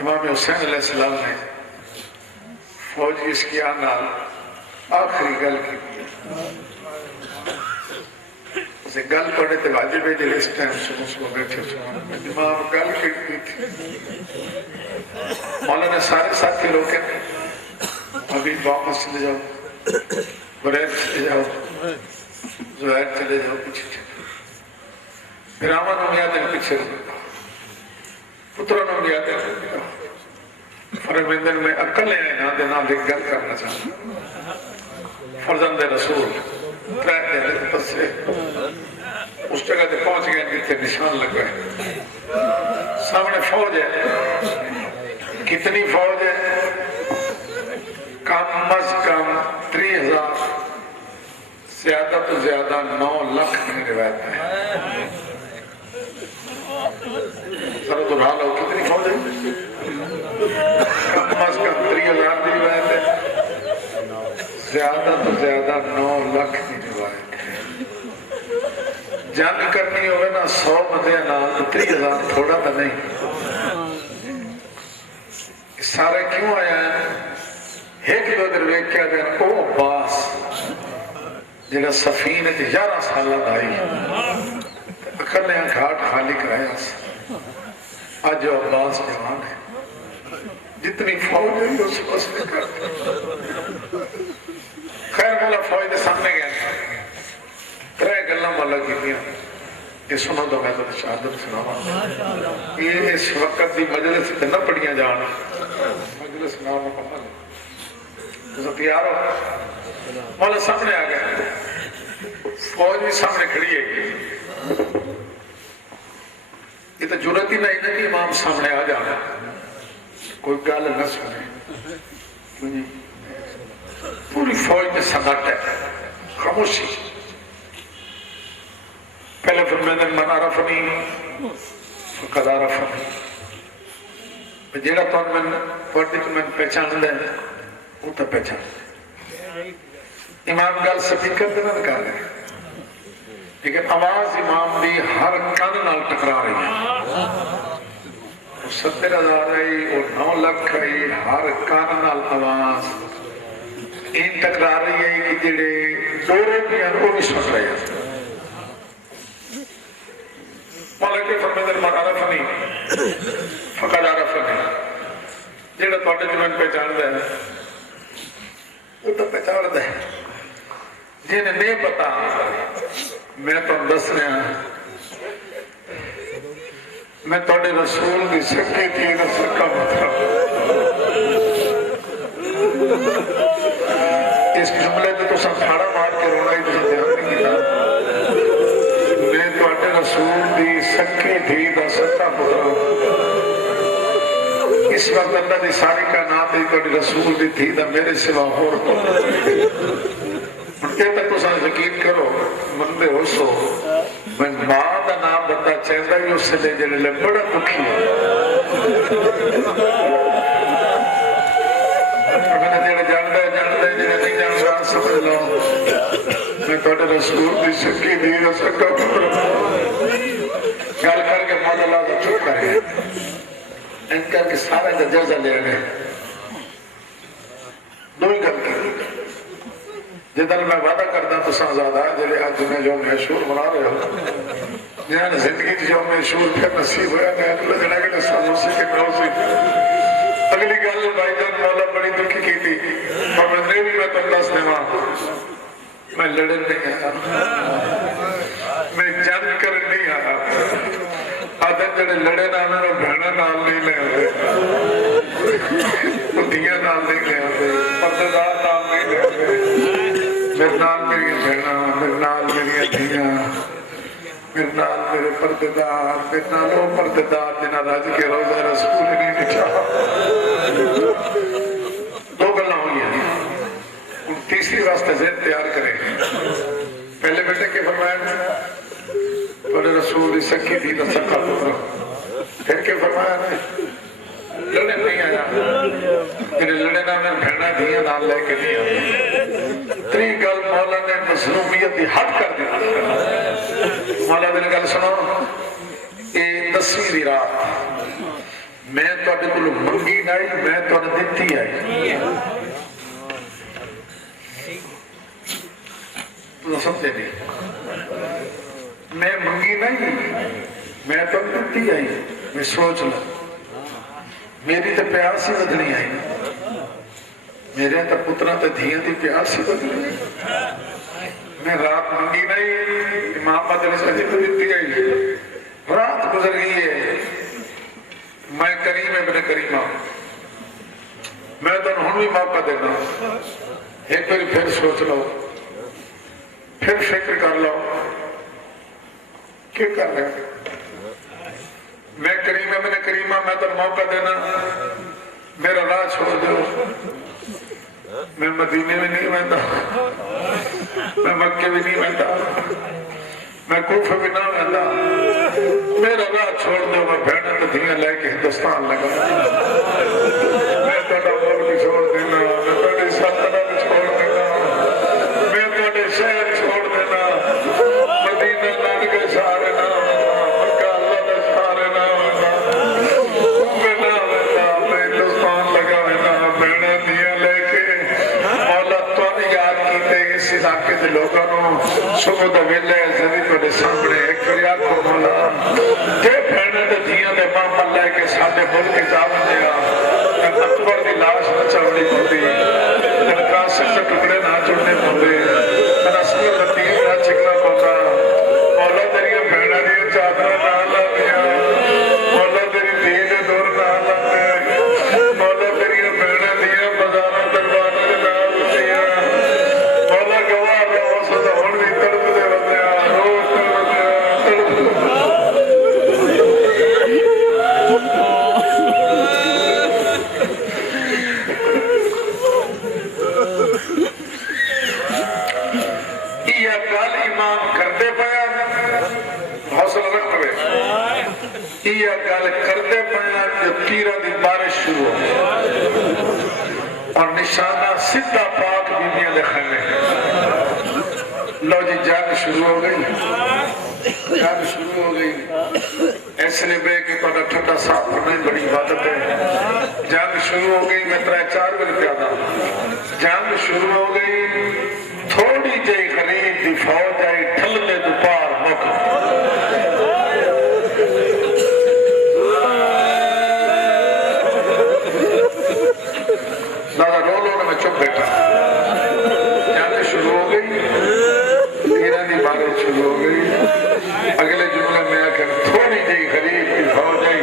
इमाम हुसैन अलैहिस्सलाम ने फौज इसकी नाल आखिरी गल की गल थोड़े तो वाजिब है जो इस टाइम सुबह सुबह बैठे इमाम गल की थी। मौलाना सारे साथी रोके अभी वापस चले जाओ, बुरैद चले जाओ, जुहैर चले जाओ, पीछे फिर आमन उम्मीद पीछे पुत्रों उम्मीद फरमिंदन में अकल है ना दे नाम एक गल करना चाहता फर्जंद रसूल उस जगह पे पहुंच गए जितने निशान लग गए। सामने फौज है, कितनी फौज है? कम अज कम 3000, ज्यादा तो ज्यादा 9 लाख की रिवायत है। सर तो ढाल हो कितनी फौज है? कम अज कम 3000 की रिवायत है, ज्यादा तो ज्यादा 9 लाख की रिवायत है। जंग करनी हो ना 100 बंदे ना 30,000 थोड़ा तो नहीं। सारे क्यों आया है? एक अगर वेख्या जाए ओ अब्बास जिहड़ा सफीन 11 साल आई अकले घाट खाली कराया। अज अब्बास जवान है, जितनी फौज है उस उसने कर। खैर वाला फौज के सामने गया, 3 गल्लां वाला कीतियां। ये सुनो तो मैं तो शहादत सुनावा। ये इस वक्त की मजलिस न पढ़िया जान, मजलिस नाम पता नहीं। तो तैयार हो? मौला सामने आ गया, फौज भी सामने खड़ी है। ये तो जरूरत ही नहीं ना कि इमाम सामने आ जाना, कोई गल न सुने। पूरी फौज में सन्नाटा है, खामोशी। पहले फरमाते मन अरफनी फकद अरफनी, जेड़ा तुम मैं पहचान ले वो तो पहचान। इमाम गल स्पीकर ते ना कर रहे, लेकिन आवाज इमाम दी हर कान नाल टकरा रही है। 70,000 आई और 9 लाख आई, हर कान नाल आवाज इन टकरा रही है कि जेड़े दोरे भी हैं वो भी सुन रहे हैं। मौला के फरमाते मन अरफनी फकद अरफनी, जेड़ा तुहाडे च मैनूं पहचानदा है वो तो पहचानदा है। जिन्हें नहीं पता मैं तुहानूं दस रहा, मैं तुहाडे रसूल दी सच्ची थी दा सच्चा पुत्र। इस जुमले तो तुसां ठाड़ा मार के रोना ही तुसां ध्यान नहीं कीता। मैं तुहाडे रसूल दी सच्ची थी दा सच्चा पुत्र। इस वक्त अल्लाह दी सारी कायनात ही तुहाडे रसूल दी थी दा मेरे सिवा होर कोई। ये तक तुसां यकीन करो, मनदे हो सो मैं मां दा नाम बंदा चाहता ही उस ले जेड़े बड़ा दुखी है। समझ लो मैं तुहाडे रसूल दी सच्ची दी दा सच्चा पुत्र। गल करके मौला ला चुप कर गया, इन करके सारा का जायजा ले रहे। दो ही गल की, जिधर मैं वादा करता तो ज्यादा जेडे अज मैं जो मशहूर बना रहे हो, जिन्हें जिंदगी जो मशहूर फिर नसीब होया लगना कि अगली गल भाईजान मौला बड़ी दुखी की थी। और मैं भी मैं तुम दस देवा, मैं लड़न नहीं आया, मैं जंग कर नहीं आया। आदत जेडे लड़े ना मैं भैणा नाल नहीं ले आते, बुद्धियां नाल नहीं ले आते, पर्देदार नाल नहीं ले आते। मेरे नाल मेरी भैणा, मेरे नाल मेरी धियां, मेरे नाल मेरे पर्देदार, मेरे नाल वो पर्देदार जिन्हां रज के रोज़ा रसूल नहीं लिखा। दो गल्लां होईयां, हुण तीसरी वास्ते ज़हन तैयार करें। पहले बेटे के फरमाया तुहाडे रसूल दी सच्ची धी दा सच्चा पुत्र। फिर के फरमाया ने लड़े नहीं आया, तेरे लड़े ना मैं भैणा धियां नाल लेके नहीं आया। त्री गल मौला ने मज़लूमियत दी हद कर दी। मौला दी गल सुनो, ये 10वीं दी रात मैं तुहाडे कोलों मंगी नहीं, मैं तुहानूं दित्ती आई। तू समझे नहीं, मैं मंगी नहीं, मैं तो दिती आई। मैं सोच लो, मेरी तो प्यास ही बदनी आई, मेरे तो पुत्रा तो धिया की प्यास ही बदनी। मैं रात मंगी नहीं, मां मदरसा जी तो दिती आई, रात गुजर गई है, मैं करीम इब्न करीमा, मैं तो हुण भी मौका देना, एक बार फिर सोच लो, फिर फिक्र कर लो क्या कर रहे। मैं करीम इब्न करीमा, मैं तो मौका देना, मेरा राह छोड़ दो। मैं मदीने में नहीं बहता, मैं मक्के भी नहीं बहता, मैं कूफे भी ना बहता, मेरा राह छोड़ दो। मैं भैन तो धियां लेके हिंदुस्तान लगा, मैं तो मुल्क भी छोड़ देना, मैं तो सल्तनत भी छोड़ देना, मैं तो शहर छोड़ देना, मदीना लड़ के सारे ना मक्का अल्लाह के सारे ना मैं ना बहता, मैं हिंदुस्तान लगा बहना, भैन धियां लेके मौला तो याद कीते इस इलाके के लोगों को सुबह का वेले जरी तेरे सामने एक बार आखो मौला के भैन के धियां के मामल लेके साडे मुल्क जा वंदे अकबर की लाश न चढ़नी पौंदी, कासिम के टुकड़े ना चुनने पौंदे, असकर का तीर ना छिकना पौंदा। मौला तेरिया भैन दी चादर ना लादिया, मौला तेरी धी दे दूर ना लादे, मौला तेरिया भैन दिया बाजारां दरबारां दे नाल दिया, मौला गवाह लो सदा हुण भी तड़पदे बंदिया, रोज गल करते पाया जब कीरा की बारिश शुरू हो और निशाना सीधा पाक बीबियां दिखाने। लो जी जंग शुरू हो गई, जंग शुरू हो गई, ऐसे बह के तो ठंडा साफ करना बड़ी इबादत है। जंग शुरू हो गई, मैं 3-4 बजे प्यादा, जंग शुरू हो गई, थोड़ी जी गरीब की फौज आई, ढलते दोपहर मुख दादा रो लो ना, मैं चुप बैठा। जंग शुरू हो गई, तीर की बारिश शुरू हो गई, अगले जुमले में आकर थोड़ी जी गरीब की फौज आई,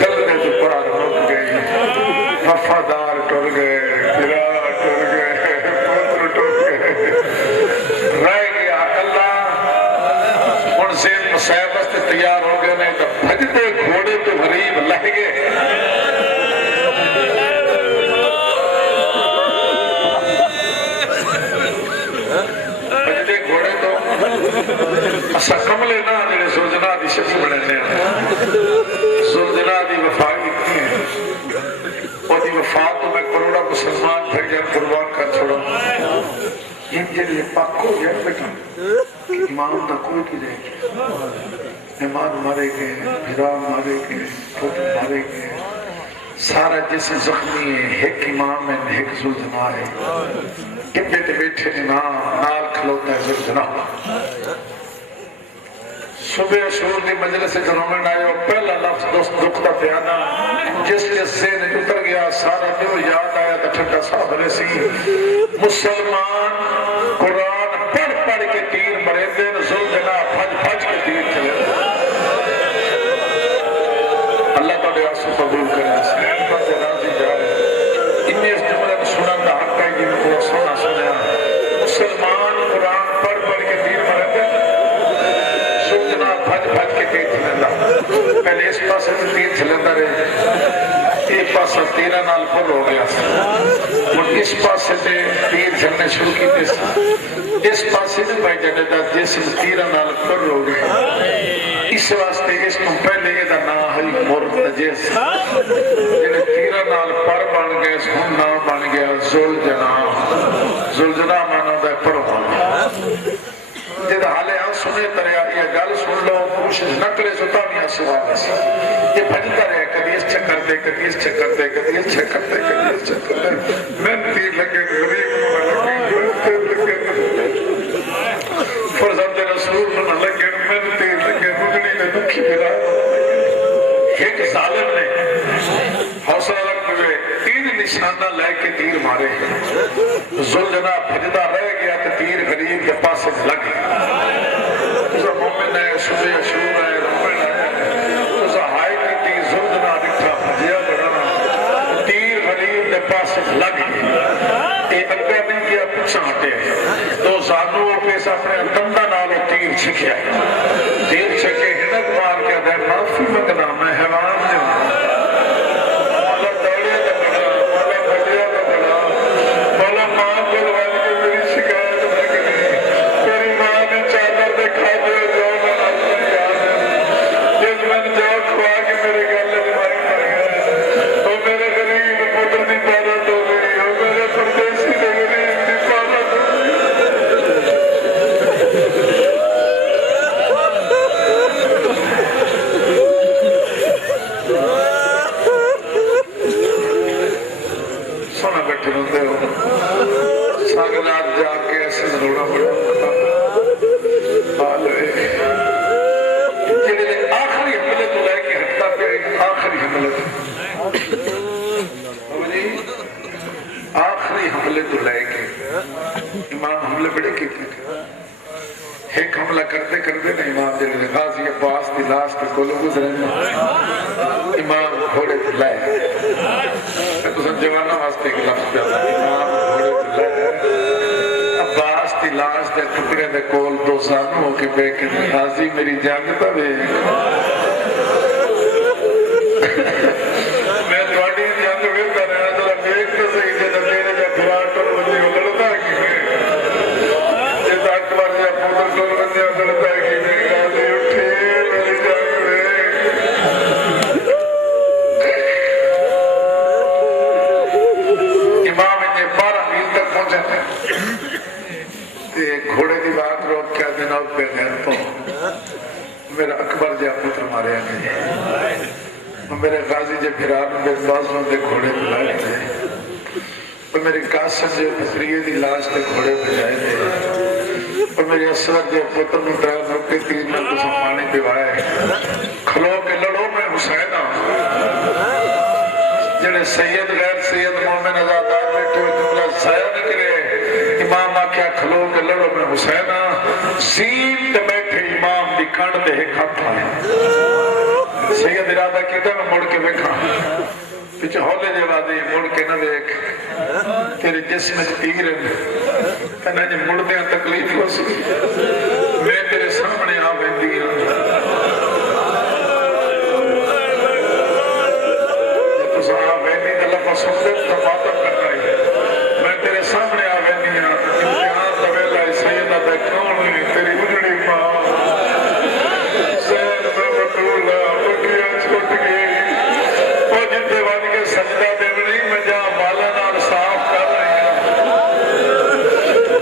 ढलते दोपहर मुक गई, वफादार टुर गए, गिरा टुर गए, पुत्र टुर गए, रह गया अल्लाह। हुण से मुसैब तैयार हो गए ने, तो भजते घोड़े तो गरीब लह गए। असा कमले ना जेडे सुलझना की शक्ल बनाने, सुलझना की वफा की वफा तो मैं करोड़ा मुसलमान फिर जान कुर्बान कर छोड़ा। जी पक हो गया बेटा, इमाम का कोई नहीं रहेगा, मेहमान मारे गए, भिरा मारे गए, पुत्र मारे गए, सारा जिसम जख्मी है, एक इमाम है, एक सुलझना है, टिब्बे ते बैठे नाल खलोता है सुलझना। सुबह अशूर की मजलिस से रोमन आयो, पहला लफ्ज दोस्त दुख का बयाना, जिस से उतर गया सारा जो याद आया तो ठंडा साबरे सी। मुसलमान कुरान पढ़ पढ़ के तीर मरे थे, जुल्जना भज भज के तीर चले। अल्लाह तो आंसू कबूल करे, राजी जाए। इन्हें इस जुमले में सुनने का हक है, जिनको सुना सुना। मुसलमान कुरान पढ़ पढ़ के तीर मरे थे, भज भज के तीर चलेंदा। पहले इस पास तीर चलेंदा रहे, एक पास तीर नाल फुल हो गया, और इस पास से तीर चलने शुरू किए, इस पास नहीं भाई जनेदा जिसम तीर नाल फुल हो गया। इस वास्ते इसको पहले ਇਹਦਾ नाम है मुर्तजिस, ਜਿਹੜੇ तीर नाल पर बन गए, ਹੁਣ नाम बन गया जुलजना। जुलजना माना दा परवान जिदा हाले आ सुने तरया ये गल सुन लो, कोशिश न करे सुता भी आसवान सी। ये भजता रहे, कभी इस चक्कर दे, कभी इस चक्कर दे, कभी इस चक्कर दे, कभी इस चक्कर दे। मेहनती लगे, गरीब लगे, के तीर मारे जुलझना भिजदा रह गया तो तीर गरीब के पास लग गया मोमिन है सुबह अशूर है रोमन है हाय की तीर जुलझना दिखा भजिया बड़ा तीर गरीब के पास लग गया अगे नहीं गया पिछा हटे तो सानू पेश अपने दंदा नालों तीर छिकिया तीर छिके हिड़क मार के दे माफी मंगना मैं हैवान ने आखिरी हमले तो लैके इमाम हमले बड़े किए एक हमला करते करते ना इमाम जल्दी गाजी अब्बास की लाश के कोलों गुजरे इमाम घोड़े तो लाए तो जवाना वास्ते एक लफ्ज़ प्यादा इमाम घोड़े तो लाए अब्बास की लाश के टुकड़े दे कोल दो सानू होके बैठे गाजी मेरी जानता वे मैं थोड़ी जान वेखदा रहना जरा वेख तो सही जे मेरे जा घराट बंदे लड़दा कि जे दाट बार जा पुत्र को बंदे लड़दा कि मेरी गाली उठे मेरी जान रे इमाम ने 12 मील तक पहुंचे ते घोड़े की बात रोक के देना पे गए तो मेरा अकबर जा पुत्र मारे गए मेरे गाजी जे फिरार मेरे बाजों के घोड़े बुलाए थे और मेरे कासम जे फसरिये की लाश के घोड़े बुलाए थे और मेरे असवर जे पुत्र ने ड्राइव होके तीर में कुछ पानी पिवाए खलो के लड़ो मैं हुसैन जेने सैयद गैर सैयद मोमिन आजादार बैठे हुए जुमला साया नहीं करे इमाम आख्या खलो के लड़ो मैं हुसैन सीट बैठे इमाम दी कंड दे हाथ आए सैयद इरादा किया मैं मुड़ के वेखा पिछे हौले जवा दे मुड़ के ना देख तेरे जिस्म च तीर कहना जे मुड़दे तकलीफ हो सी मैं तेरे सामने आ वेंदी हां जे तू आ वेंदी ते लफा सुनदे तो बात करना है मैं तेरे सामने आ वेंदी हां इम्तिहान दा वेला सैयद दा कौन तेरी उजड़ी मां सजदा देवनी मैं जा बाला नाल साफ कर रही हूं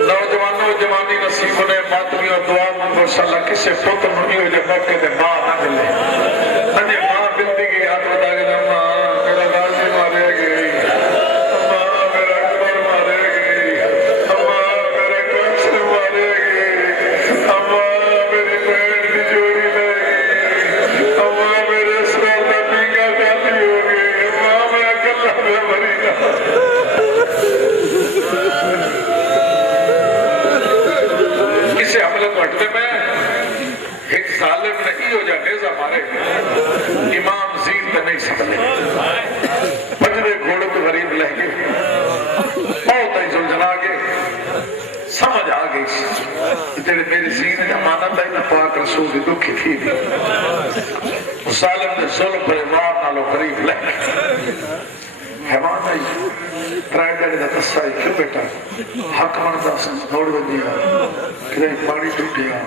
नौजवानों जवानी नसीब ने मातमी और दुआ मंगो इंशाअल्लाह किसी पुत्र नहीं हो जाए मौके ते मां ना मिले अजे मां मिलती गई हाथ बता के मां मेरा गाजी मारे गई मां मेरा अकबर मारे गई मां मेरा कासिम मारे गई मां मेरी बहन की जोड़ी ले गई मां मेरे सर का पींगा गाली हो गई किसी हमले को हटते में एक सालिम नहीं हो जाने हमारे इमाम जीन तो नहीं सकते बजरे घोड़े तो गरीब लह गए बहुत ही सुलझना गए समझ आ गई तेरे मेरी जीन का माना था ना पाक रसूल की दुखी थी सालिम ने जुल्म परिवार नालों गरीब लह गए हैवान आई ट्राइडर का कस्सा है क्यों बेटा हक मनदा नोड़ वजिया कि पानी टूटिया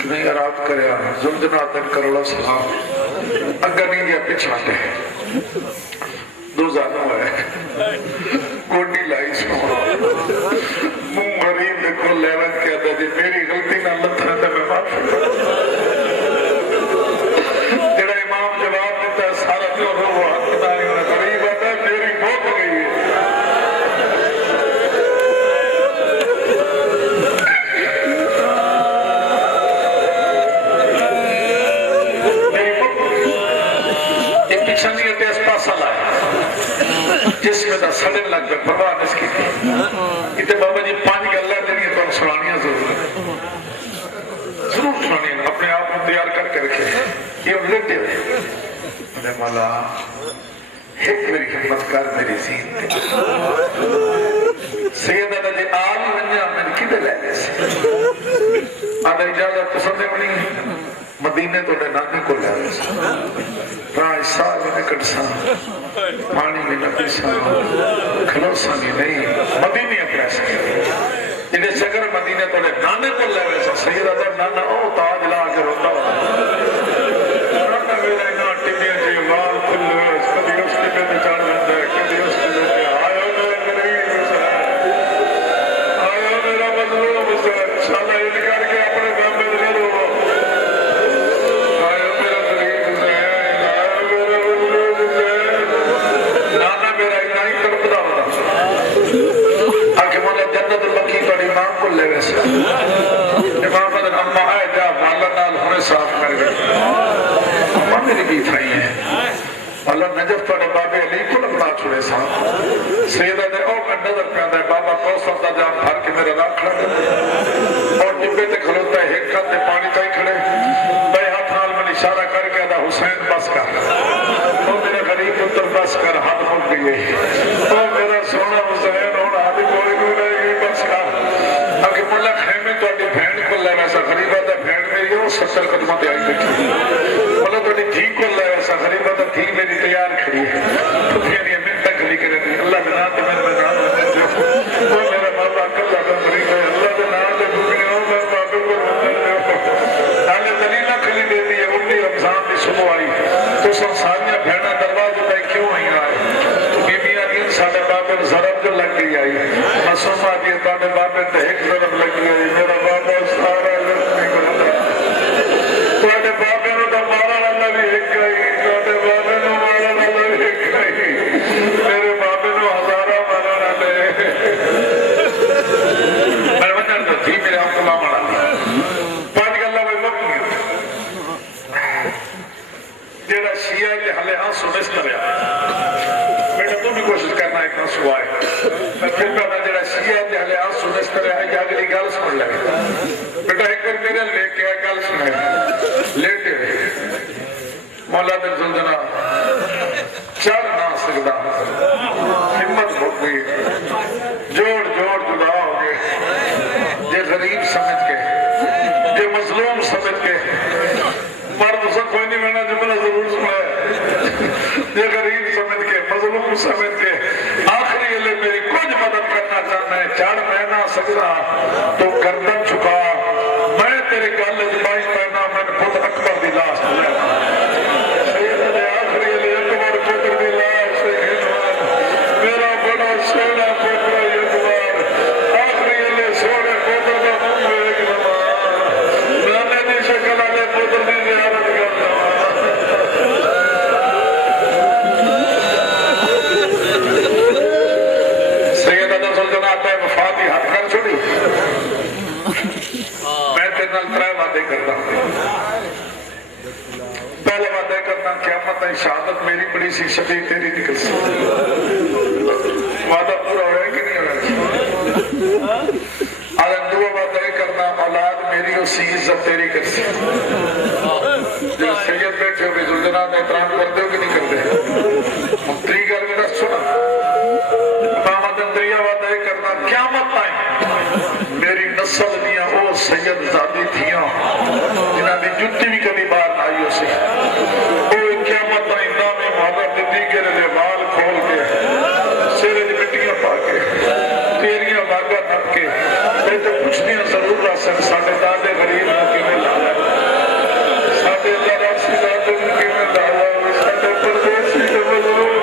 कि आराम करया जुलझना तक करोड़ा सलाम अगर नहीं गया पिछा हटे दो जाना है कोडी लाई सो मुंह मरीब देखो लेवन के अदा जी मेरी गलती ना लथन ते मैं माफी तेरा इमाम जवाब देता सारा जो रो हकदारी में गरीब आता मेरी मौत गई है जिसमें का सड़न लग गया, परवाह नहीं की। इतने बाबा जी 5 गल्लां जेहड़ियां तुहानूं सुणानियां जरूर सुनानी, अपने आप को तैयार करके रखे। ये लेटे हुए मौला एक मेरी हिम्मत कर मेरी जीत सैयदा दा जे आल वन्या मैंने किदे ले गए आदा इजाजत पसंद बनी मदीने तो नानी को ले गए राज साल में कटसा पानी में न पीसा खलोसा नहीं मदीने प्रेस जिन्हें सगर मदीने तो नाने को ले गए सैयदा दा नाना ओ ताज ला के रोता नाना मेरा ना टिबिया जे वाल खुले कभी उसके पे चढ़ जाता है कभी उसके पे आयो मेरा गरीब आयो मेरा मजलूम साला इनकार के अपने काम में लगे रहो आयो मेरा गरीब आयो मेरा मजलूम नाना मेरा इतना ही तड़पदा होता आके मोला जन्नत बकी तोड़ी मां को ले वैसे इमाम दा अम्मा है जा माला नाल हुने साफ कर गए अम्मा मेरी भी थाई है अल्लाह नजफ तोड़े बाबे अली को लपड़ा छुड़े सा सैयदा दे ओ नजर पैंदा बाबा कौसर दा जाम भर के मेरा राख खड़ा और डिब्बे ते खलोता है एक हाथ ते पानी ताई खड़े बे हाथ नाल मैंने इशारा करके दा हुसैन बस कर ओ मेरा गरीब पुत्र बस कर हाथ मुक गई ओ मेरा सोना हुसैन और हाथ कोई नहीं बस कर आगे मुल्ला खेमे तोड़ी बहन को ले वैसा गरीबा दा बहन मेरी ओ 70 कदमां ते आई बैठी मुल्ला तोड़ी धी को ले वैसा गरीबा दा धी मेरी तैयार खड़ी है फिर ये मिन्नत खड़ी करे अल्लाह बिना ते मेरे बिना ओ मेरा बाबा कल्ला दा मरीज है अल्लाह दे नाम ते दुनिया ओ मेरे बाबे को नाले दलीला खली दे दी है उम्मी रमजान दी सुबह आई तो सब सारियां बहना दरवाजे पे क्यों आई आए बीबियां दी साडे बाबे नु जरब जो लग गई आई मासूमा दी साडे बाबे ते एक जरब लग गई मेरा बाबा सारा लड़की करता साडे बाबे नु दा मारा वाला भी एक गई साडे बाबे नु मारा वाला भी एक गई मेरे बाबे नु हजारा मारा वाले मैं वचन तो थी मेरे आप को मारा 5 गल्लां वे मुक्की जेड़ा शिया ते हले आंसू मिस करया बेटा तू भी कोशिश करना एक आंसू आए मैं फिर कहना जेड़ा शिया ते हले आंसू मिस करया है अगली गल सुन ले बेटा एक बार मेरे लेके आ गल सुन लेटे मौला बिन जुल्जना चढ़ ना सकदा हिम्मत हो गई जोड़ जोड़ जुदा हो गए जे गरीब समझ के जे मजलूम समझ के मर्द उसे कोई नहीं मैंने जुमला जरूर सुना है ये गरीब समझ के मजलूम समझ के आखिरी ले मेरी कुछ मदद करना चाहना है चढ़ मैं ना सकता तो गर्दन झुका मैं तेरे गल जबाई पहना मैंने पुत्र अकबर की लाश आखिरी ले अकबर पुत्र की लाश मेरा बड़ा सोना पुत्र अकबर आखिरी ले सोने पुत्र का मुंह एक नाने की शक्ल वाले पुत्र की जियारत करना पहले वादे करना क़यामत है शहादत मेरी बड़ी सी शफी तेरी निकल सी वादा पूरा होया कि नहीं होया आज दुआ वादा करना औलाद मेरी उसी इज्जत तेरी कर सी जो सैयद बैठे हो जुल्जना में एहतराम करते हो कि नहीं करते त्री गल में दस सुना दरिया वादा करना क़यामत ताईं मेरी नस्ल दियां वो सैयद ज़ादी थियां जिन्हां दी जुत्ती भी कभी बाहर ना आई उसे वो क़यामत ताईं दामे मुहर्रम दी दीगर दे बाल खोल के सिरे दी मिट्टियां पा के तेरियां बागा नप के मैं तो पुछदियां जरूर रसन साडे दादे गरीब नूं किवें लाया साडे दादा दादे नूं किवें लाया साडे परदेसी दे मजलूम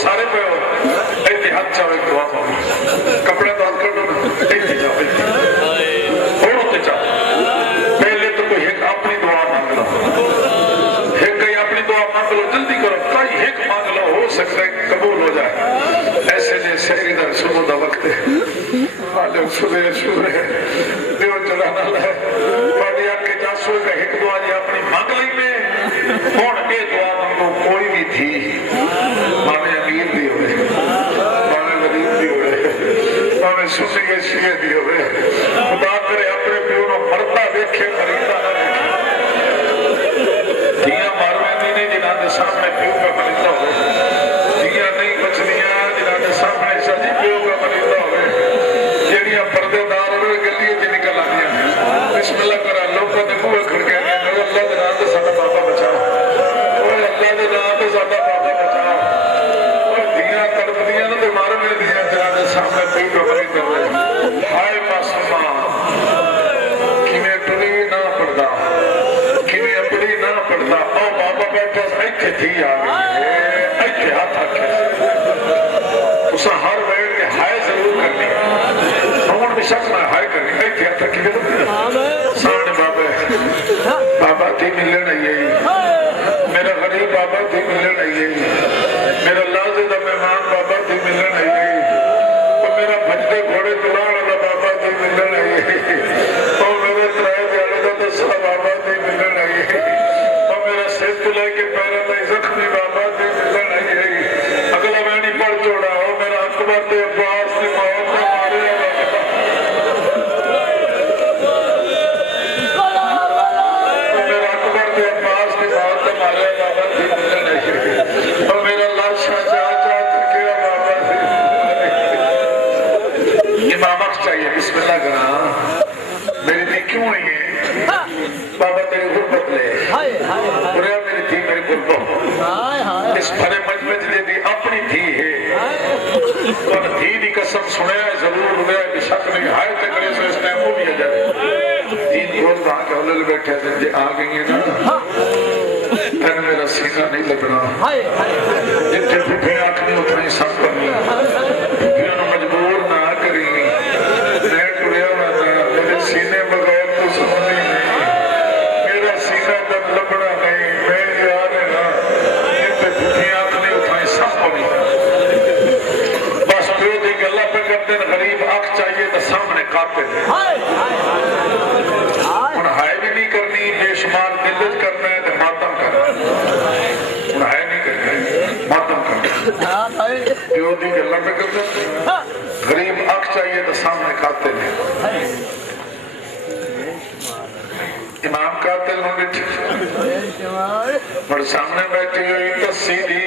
सारे पे हाथ चाहो दुआ कपड़े तो हाथ कर दो पहले तो कोई एक अपनी दुआ मांग लो एक कहीं अपनी दुआ मांग लो जल्दी करो कई एक मांग लो हो सकता है कबूल हो जाए ऐसे ने शहरी सुबह का वक्त है सुबह सुबह बाबा थी मिलन आई है, मेरा गरीब बाबा थी मिलन आई है, मेरा लाजे का मेहमान बाबा थी मिलन आई है, और मेरा भजते घोड़े चलाने वाला बाबा थी मिलन आई है, और मेरे त्राए जाने का दसा बाबा थी मिलन आई है, और मेरा सिर तो लेके पैरों तक जख्मी बाबा थी मिलन आई है। अगला मैंने पढ़ छोड़ा हो मेरा अकबर के अब्बास की मौत का मारे चाहिए बिस्मिल्लाह करा मेरी दी क्यों नहीं है बाबा तेरी गुर्बत ले बुरा मेरी थी मेरी गुर्बत इस भरे मजमे दे दी अपनी थी है और धी दी कसम सुने जरूर हुआ बेशक नहीं हाय तक करे सो इस टाइम हो भी जाए तीन गोल वहां के हौले बैठे थे जे आ गई है ना तन मेरा सीना नहीं लगना जितने फुफे आंख नहीं उतना ही सब करनी मजबूर ना करी सीने बगैर तो सुननी नहीं मेरा सीना तक लपड़ा नहीं मैं जा रहा आंख नहीं उठाई सब बनी बस प्यो की गल पे करते गरीब अख चाहिए तो सामने कापे हूं है भी नहीं करनी बेशुमार दिल करना है तो मातम करना हूं है नहीं करना मातम करना प्यो की गल पे करते गरीब अख चाहिए तो सामने काते ने इमाम कातिल और सामने बैठी हुई तस्सीदी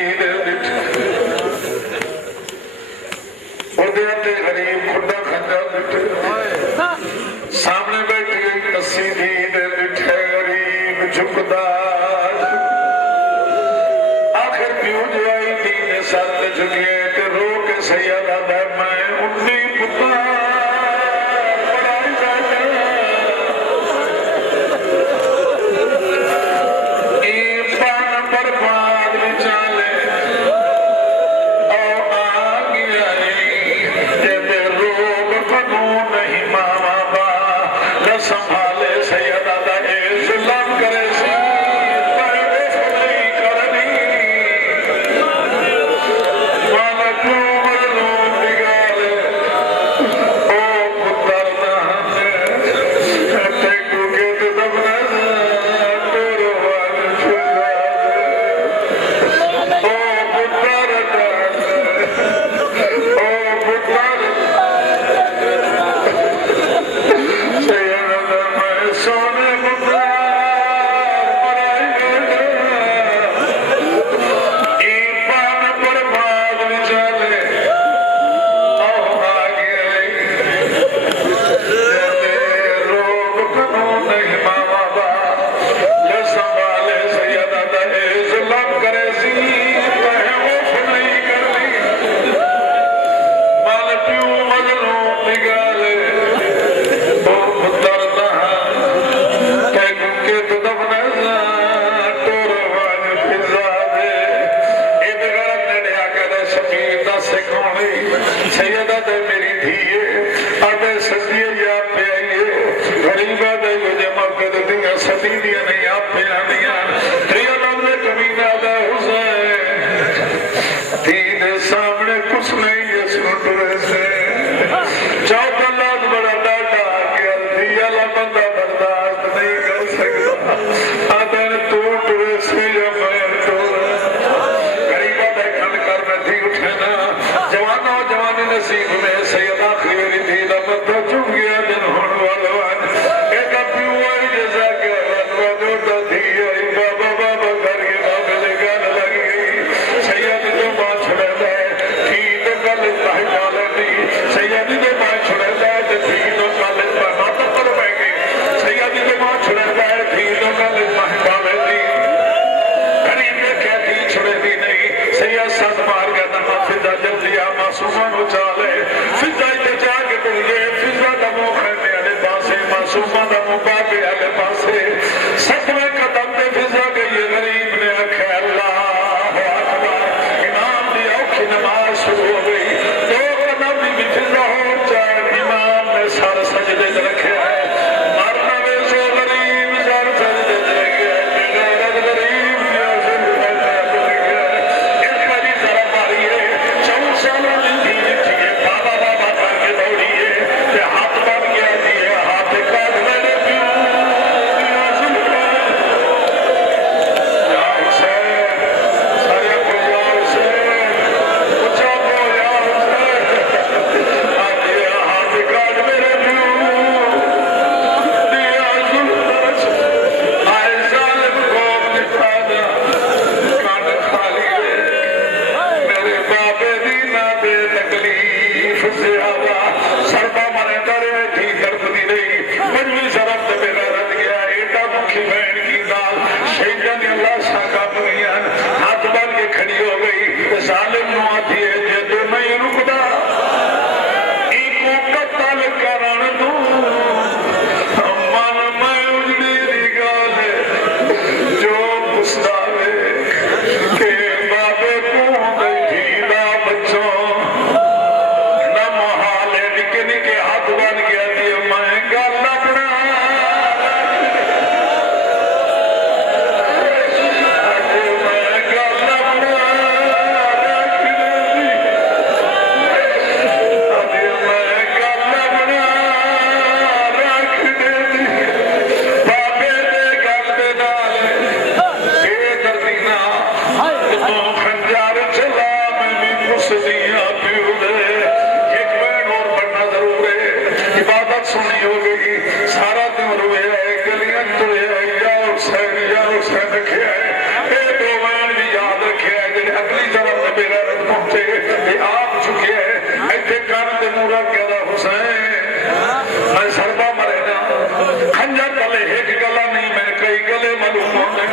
गरीब खुदा खंजा सामने बैठी हुई तस्सीदी गरीब झुकदा आखिर क्यों जवाई दीन सत झुके ते रो के सैयदा मैं उन्नी पुता सारा सजदे रखे मरना वे सो गरीब सर सजदे जालिम नु आखिए जे तू नहीं रुकदा इको कत्ल करण दू मन मैं उजड़ी दी गल जो पुछदावे के बाबे तू बैठी दा बच्चों न मोहाले निके निके हाथ बन गया दी मैं गल अपना सुनी हो गई सारा दिन रोए है गलियां तुरे है जाओ हुसैन रखे है दो वैन भी याद रखे है जो अगली तरफ मेरा पहुंचे ये आप चुके है इतने कान के मूरा कहता हुसैन मैं सरबा मरे ना खंजर गले एक गला नहीं मैं कई गले मालूम होते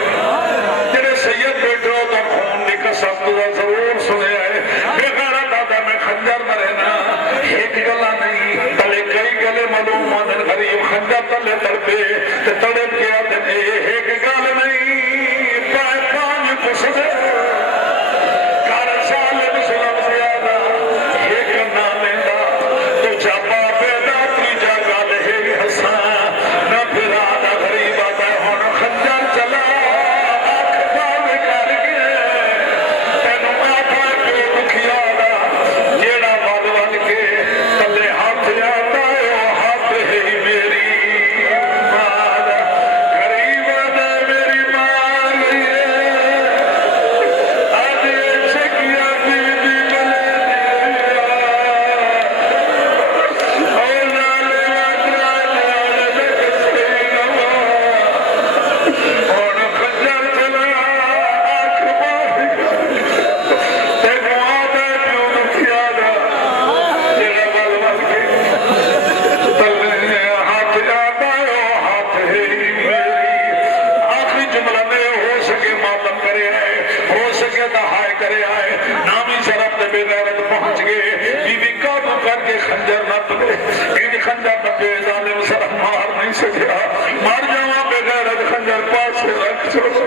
जेडे सैयद बैठो तो खून की कसम का जरूर सुने है बेगारा दादा मैं खंजर मरे ना एक गला नहीं तले कई गले मालूम होते गरीब खंजर तले तड़पे तड़प के आते एक गल नहीं पांच कुछ कर साल मुसलम ज्यादा एक ना लेंदा तो चापा पैदा तीजा गल है हसा न फिरा ना गरीब आता हुन खंजर चला अख बाल कर गया तेनू आखा के दुखिया दा जेड़ा वल वल के तले हाथ आता हाथ है मेरी मां गरीब दा मेरी मां आज सकिया बीबी गले और नाले वाकरा और खंजर चला आंख बाहर ते मुआदा क्यों दुखिया दा जेड़ा वल वल के तले हाथ आता हाथ है मेरी आखिरी जुमला में हो सके मातम करे आए हो सके तो हाय करे आए नामी शरफ ने बेगैरत पहुंच गए बीबी काबू करके खंजर न पकड़े इन खंजर न पे जालिम सर मार नहीं सकिया मर जावा बेगैरत खंजर पास से रख छोड़ो